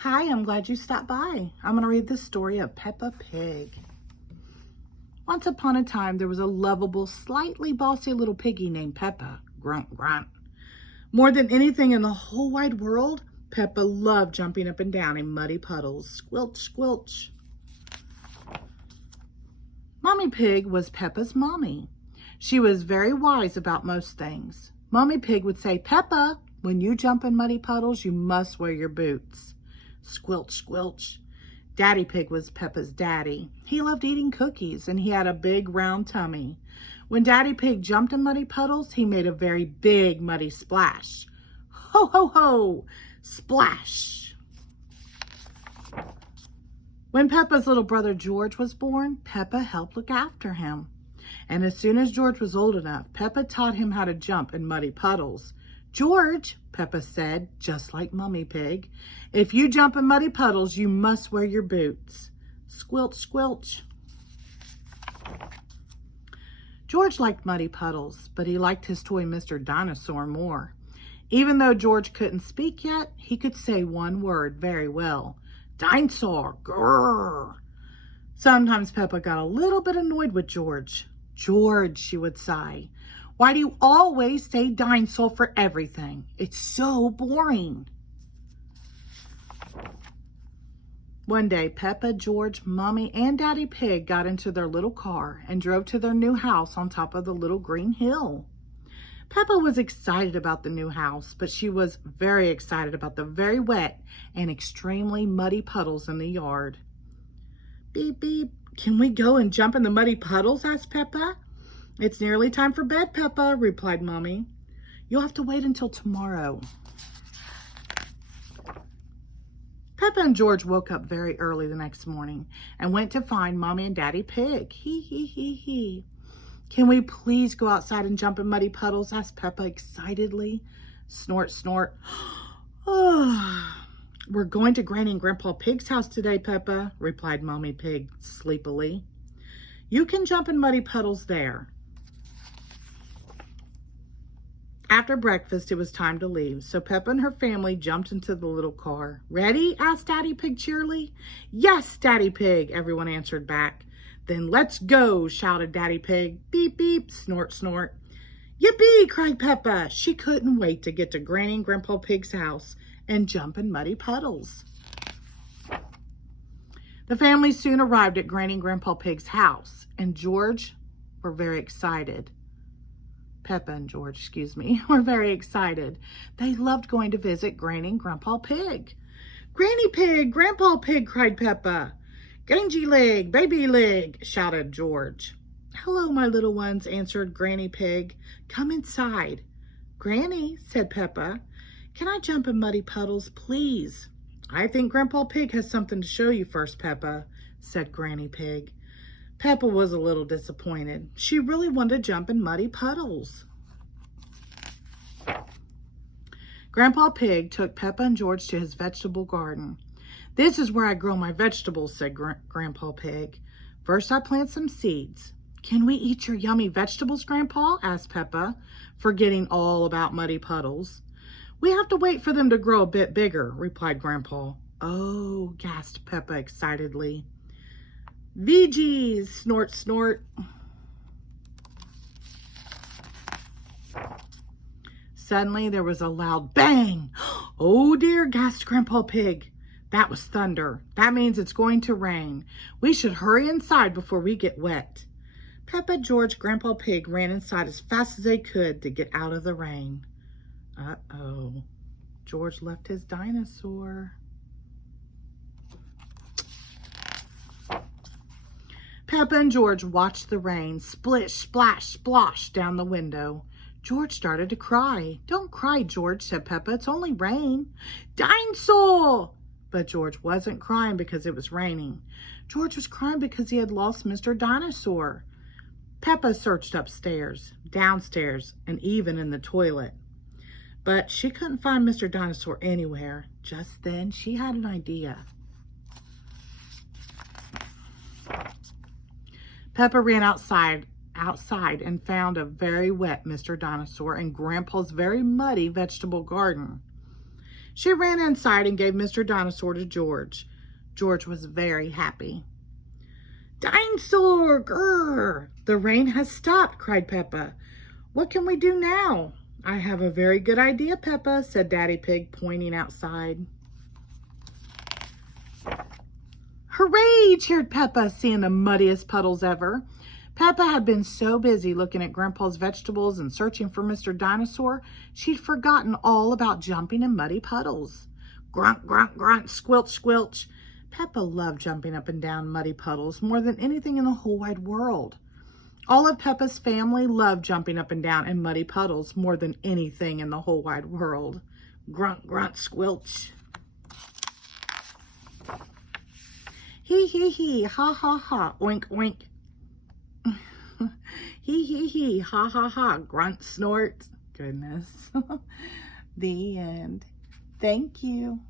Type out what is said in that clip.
Hi, I'm glad you stopped by. I'm going to read the story of Peppa Pig. Once upon a time, there was a lovable, slightly bossy little piggy named Peppa. Grunt, grunt. More than anything in the whole wide world, Peppa loved jumping up and down in muddy puddles. Squelch, squelch. Mommy Pig was Peppa's mommy. She was very wise about most things. Mommy Pig would say, "Peppa, when you jump in muddy puddles, you must wear your boots." Squelch, squelch. Daddy Pig was Peppa's daddy. He loved eating cookies and he had a big round tummy. When Daddy Pig jumped in muddy puddles, he made a very big muddy splash. Ho, ho, ho, splash. When Peppa's little brother George was born, Peppa helped look after him. And as soon as George was old enough, Peppa taught him how to jump in muddy puddles. "George," Peppa said, just like Mummy Pig, "if you jump in muddy puddles, you must wear your boots." Squelch, squelch. George liked muddy puddles, but he liked his toy Mr. Dinosaur more. Even though George couldn't speak yet, he could say one word very well. "Dinosaur, grrr." Sometimes Peppa got a little bit annoyed with George. "George," she would sigh, "why do you always say dinosaur for everything? It's so boring." One day, Peppa, George, Mommy, and Daddy Pig got into their little car and drove to their new house on top of the little green hill. Peppa was excited about the new house, but she was very excited about the very wet and extremely muddy puddles in the yard. "Beep, beep. Can we go and jump in the muddy puddles?" asked Peppa. "It's nearly time for bed, Peppa," replied Mommy. "You'll have to wait until tomorrow." Peppa and George woke up very early the next morning and went to find Mommy and Daddy Pig. Hee, hee, hee, hee. "Can we please go outside and jump in muddy puddles?" asked Peppa excitedly. Snort, snort. "We're going to Granny and Grandpa Pig's house today, Peppa," replied Mommy Pig sleepily. "You can jump in muddy puddles there." After breakfast, it was time to leave, so Peppa and her family jumped into the little car. "Ready?" asked Daddy Pig cheerily. "Yes, Daddy Pig," everyone answered back. "Then let's go," shouted Daddy Pig. Beep, beep, snort, snort. "Yippee!" cried Peppa. She couldn't wait to get to Granny and Grandpa Pig's house and jump in muddy puddles. The family soon arrived at Granny and Grandpa Pig's house, and George were very excited. Peppa and George, were very excited. They loved going to visit Granny and Grandpa Pig. "Granny Pig, Grandpa Pig," cried Peppa. "Gangy leg, baby leg," shouted George. "Hello, my little ones," answered Granny Pig. "Come inside." "Granny," said Peppa, "can I jump in muddy puddles, please?" "I think Grandpa Pig has something to show you first, Peppa," said Granny Pig. Peppa was a little disappointed. She really wanted to jump in muddy puddles. Grandpa Pig took Peppa and George to his vegetable garden. "This is where I grow my vegetables," said Grandpa Pig. "First I plant some seeds." "Can we eat your yummy vegetables, Grandpa?" asked Peppa, forgetting all about muddy puddles. "We have to wait for them to grow a bit bigger," replied Grandpa. "Oh," gasped Peppa excitedly. "Veggies!" snort, snort. Suddenly there was a loud bang. "Oh dear," gasped Grandpa Pig. "That was thunder. That means it's going to rain. We should hurry inside before we get wet." Peppa, George, Grandpa Pig ran inside as fast as they could to get out of the rain. Uh-oh. George left his dinosaur. Peppa and George watched the rain splish, splash, splosh down the window. George started to cry. "Don't cry, George," said Peppa. "It's only rain." "Dinosaur!" But George wasn't crying because it was raining. George was crying because he had lost Mr. Dinosaur. Peppa searched upstairs, downstairs, and even in the toilet. But she couldn't find Mr. Dinosaur anywhere. Just then, she had an idea. Peppa ran outside and found a very wet Mr. Dinosaur in Grandpa's very muddy vegetable garden. She ran inside and gave Mr. Dinosaur to George. George was very happy. Dinosaur! Grrr! The rain has stopped, cried Peppa. What can we do now? I have a very good idea, Peppa, said Daddy Pig, pointing outside. Hooray! Cheered Peppa, seeing the muddiest puddles ever. Peppa had been so busy looking at Grandpa's vegetables and searching for Mr. Dinosaur, she'd forgotten all about jumping in muddy puddles. Grunt, grunt, grunt, squelch, squelch. Peppa loved jumping up and down muddy puddles more than anything in the whole wide world. All of Peppa's family loved jumping up and down in muddy puddles more than anything in the whole wide world. Grunt, grunt, squelch. Hee, hee, hee, ha, ha, ha, oink, oink. Hee, hee, hee, ha, ha, ha, grunt, snort. Goodness. The end. Thank you.